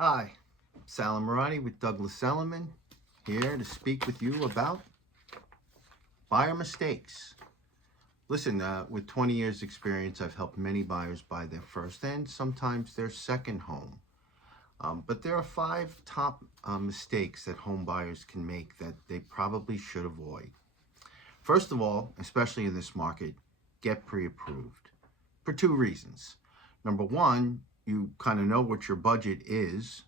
Hi, Salam Marani with Douglas Sellerman, here to speak with you about buyer mistakes. Listen, with 20 years experience, I've helped many buyers buy their first and sometimes their second home. But there are five top mistakes that home buyers can make that they probably should avoid. First of all, especially in this market, get pre-approved for two reasons. Number one, you kind of know what your budget is,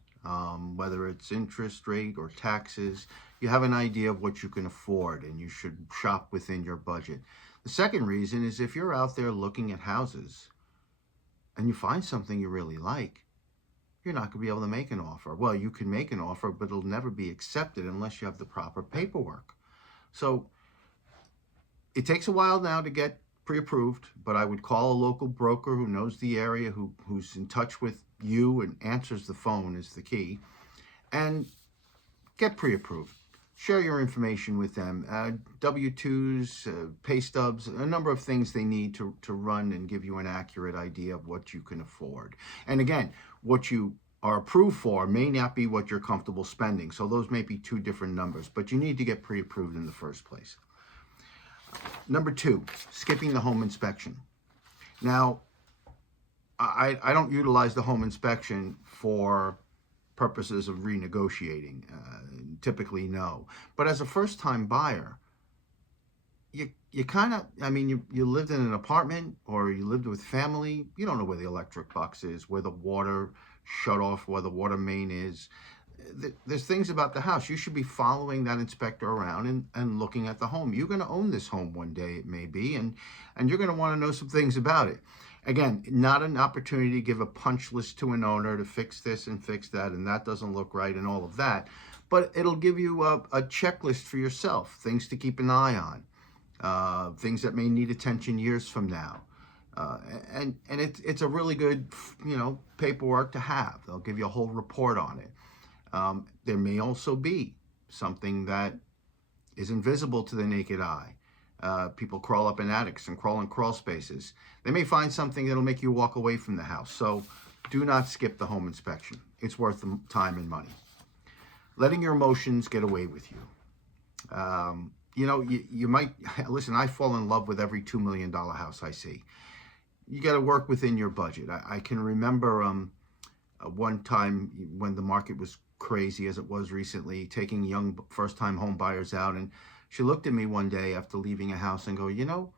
whether it's interest rate or taxes. You have an idea of what you can afford and you should shop within your budget. The second reason is if you're out there looking at houses and you find something you really like, you're not going to be able to make an offer. Well, you can make an offer, but it'll never be accepted unless you have the proper paperwork. So it takes a while now to get pre-approved, but I would call a local broker who knows the area, who's in touch with you and answers the phone is the key, and get pre-approved. Share your information with them, W-2s, pay stubs, a number of things they need to run and give you an accurate idea of what you can afford. And again, what you are approved for may not be what you're comfortable spending, so those may be two different numbers, but you need to get pre-approved in the first place. Number two, skipping the home inspection. Now, I don't utilize the home inspection for purposes of renegotiating. Typically, no. But as a first-time buyer, you kind of, you lived in an apartment or you lived with family. You don't know where the electric box is, where the water shut off, where the water main is. There's things about the house. You should be following that inspector around and looking at the home. You're going to own this home one day, it may be, and you're going to want to know some things about it. Again, not an opportunity to give a punch list to an owner to fix this and fix that, and that doesn't look right and all of that. But it'll give you a checklist for yourself, things to keep an eye on, things that may need attention years from now. And it's a really good, paperwork to have. They'll give you a whole report on it. There may also be something that is invisible to the naked eye. People crawl up in attics and crawl in crawl spaces. They may find something that'll make you walk away from the house. So do not skip the home inspection. It's worth the time and money. Letting your emotions get away with you. You might, listen, I fall in love with every $2 million house I see. You got to work within your budget. I can remember one time when the market was crazy as it was recently, taking young first-time home buyers out, and she looked at me one day after leaving a house and go,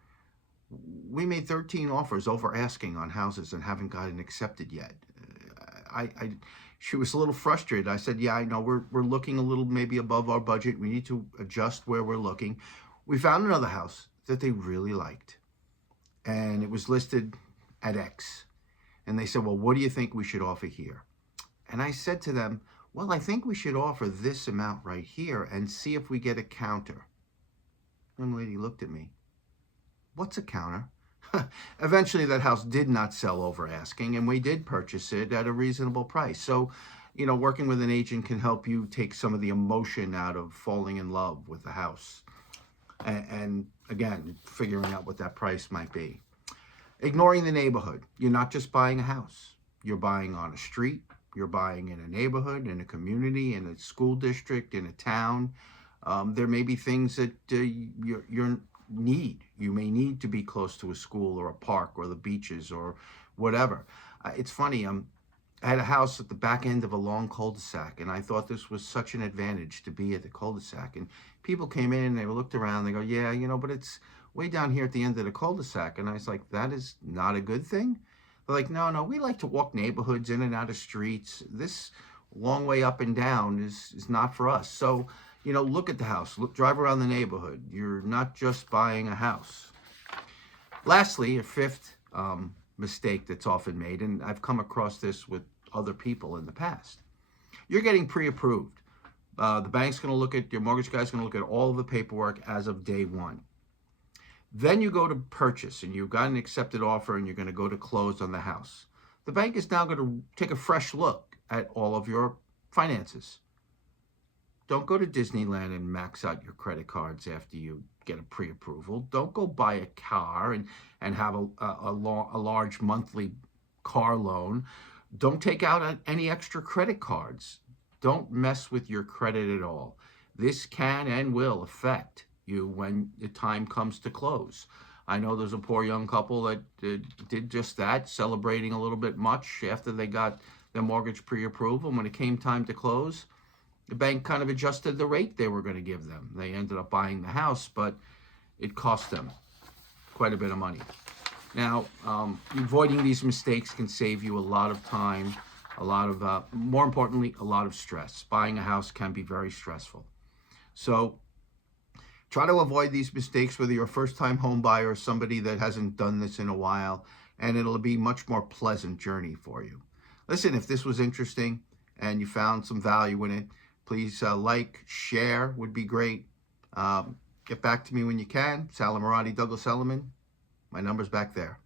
we made 13 offers over asking on houses and haven't gotten accepted yet. She was a little frustrated. I said, yeah, I know we're looking a little maybe above our budget. We need to adjust where we're looking. We found another house that they really liked, and it was listed at X. And they said, well, what do you think we should offer here? And I said to them, well, I think we should offer this amount right here and see if we get a counter. Young lady looked at me. What's a counter? Eventually, that house did not sell over asking, and we did purchase it at a reasonable price. So, working with an agent can help you take some of the emotion out of falling in love with the house. And again, figuring out what that price might be. Ignoring the neighborhood. You're not just buying a house. You're buying on a street. You're buying in a neighborhood, in a community, in a school district, in a town. There may be things that you need. You may need to be close to a school or a park or the beaches or whatever. It's funny. I had a house at the back end of a long cul-de-sac, and I thought this was such an advantage to be at the cul-de-sac. And people came in and they looked around. They go, yeah, but it's way down here at the end of the cul-de-sac. And I was like, that is not a good thing? They're like, no, we like to walk neighborhoods in and out of streets. This long way up and down is not for us. So, look at the house. Drive around the neighborhood. You're not just buying a house. Lastly, a fifth mistake that's often made, and I've come across this with other people in the past. You're getting pre-approved. The bank's going to look at, your mortgage guy's going to look at all of the paperwork as of day one. Then you go to purchase and you've got an accepted offer and you're going to go to close on the house. The bank is now going to take a fresh look at all of your finances. Don't go to Disneyland and max out your credit cards after you get a pre-approval. Don't go buy a car and have a large monthly car loan. Don't take out any extra credit cards. Don't mess with your credit at all. This can and will affect you when the time comes to close. I know there's a poor young couple that did just that, celebrating a little bit much after they got their mortgage pre-approval. When it came time to close, the bank kind of adjusted the rate they were going to give them. They ended up buying the house, but it cost them quite a bit of money. Now, avoiding these mistakes can save you a lot of time, a lot of, more importantly, a lot of stress. Buying a house can be very stressful. So try to avoid these mistakes, whether you're a first-time home buyer or somebody that hasn't done this in a while, and it'll be a much more pleasant journey for you. Listen, if this was interesting and you found some value in it, please like, share would be great. Get back to me when you can. Salam Marani, Douglas Elliman. My number's back there.